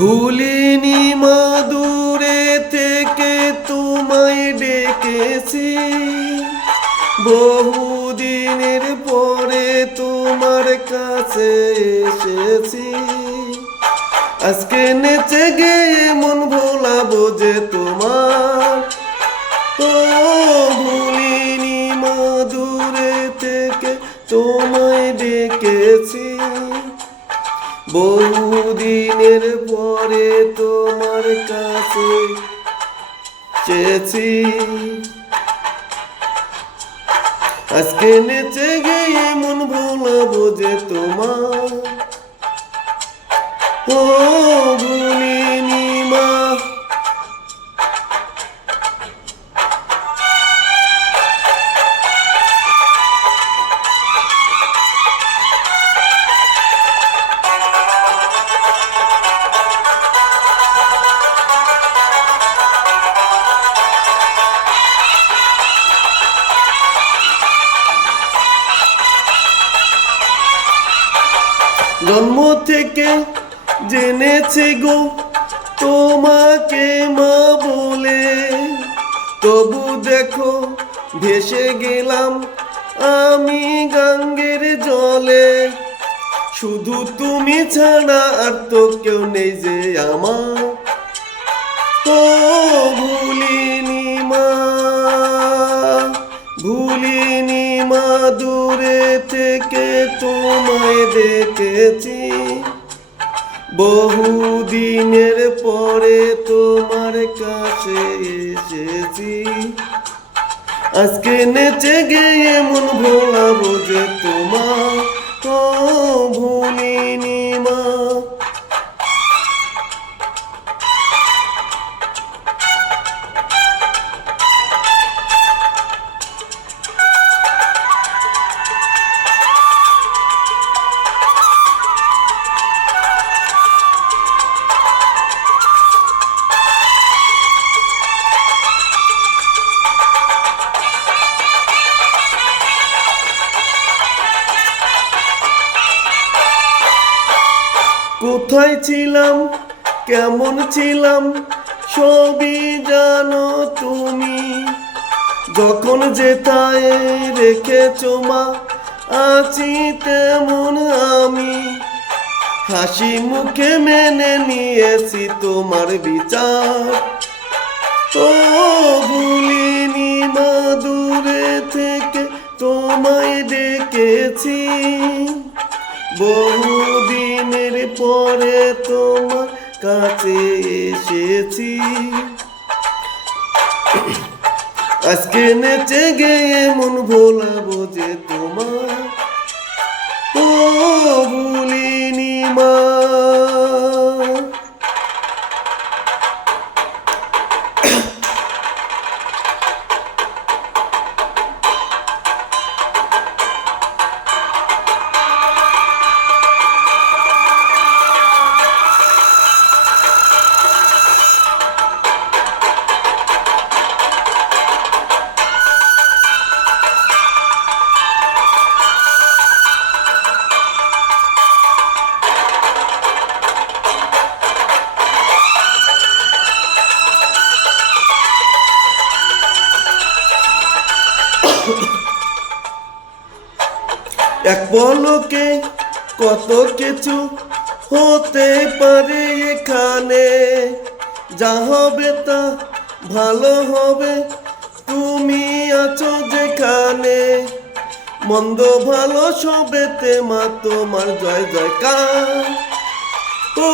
ভুলিনি মা দূরে থেকে তোমায় ডেকেছি। বহুদিনের পরে তোমার কাছে এসেছি। আজকে নেচে গিয়ে মন ভোলাবো যে তোমার। ও বহুদিনের পরে তোমার কাছে চেয়েছি। আজকে নেচে গিয়ে মন ভোলাবো যে তোমার। ও জন্ম থেকে জেনেছে গো, তোমাকে মা বলে। তবু দেখো, ভেসে গেলাম আমি গাঙ্গের জলে। শুধু তুমি ছাড়া আর তো কেউ নেই যে আমার। ও ভুলিনি মা দূরে থেকে তোমায় দেখেছি। বহুদিনের পরে তোমার কাছে এসেছি। আজকে নেচে গিয়ে মন ভোলাবো যে তোমার ভুলিনি কোথায় ছিলাম? কেমন ছিলাম? সবই জানো তুমি। যখন যেথায় রেখেছ মা, আছি তেমন আমি। হাসি মুখে মেনে নিয়েছি তোমার বিচার। ও ভুলিনি মা, দূরে থেকে তোমায় ডেকেছি। বহুদিনের পরে তোমার কাছে এসেছি। আজকে নেচে গিয়ে মন ভোলাবো যে তোমার এক পলকে কত কিছু হতে পারে এখানে? যা হবে তা ভালো হবে, তুমি আছো যেখানে। মন্দ ভালো সবেতে মা, তোমার জয় জয়কার। ও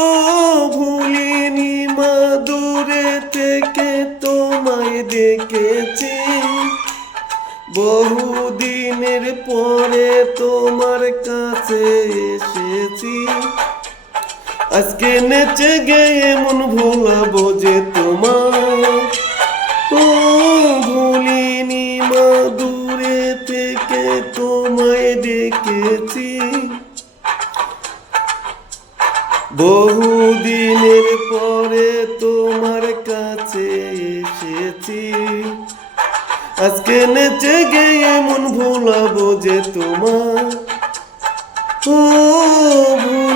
ভুলিনি মা, দূরে থেকে তোমায় দেখেছি। বহুদিনের পরে তোমার কাছে এসেছি। আজকে নেচে গিয়ে মন ভোলাবো যে তোমার। ও ভুলিনি মা, দূরে থেকে তোমায় ডেকেছি বহুদিনের পরে তোমার আজকে নেচে গিয়ে এমন ভুলাবো যে তোমার। ও ভুল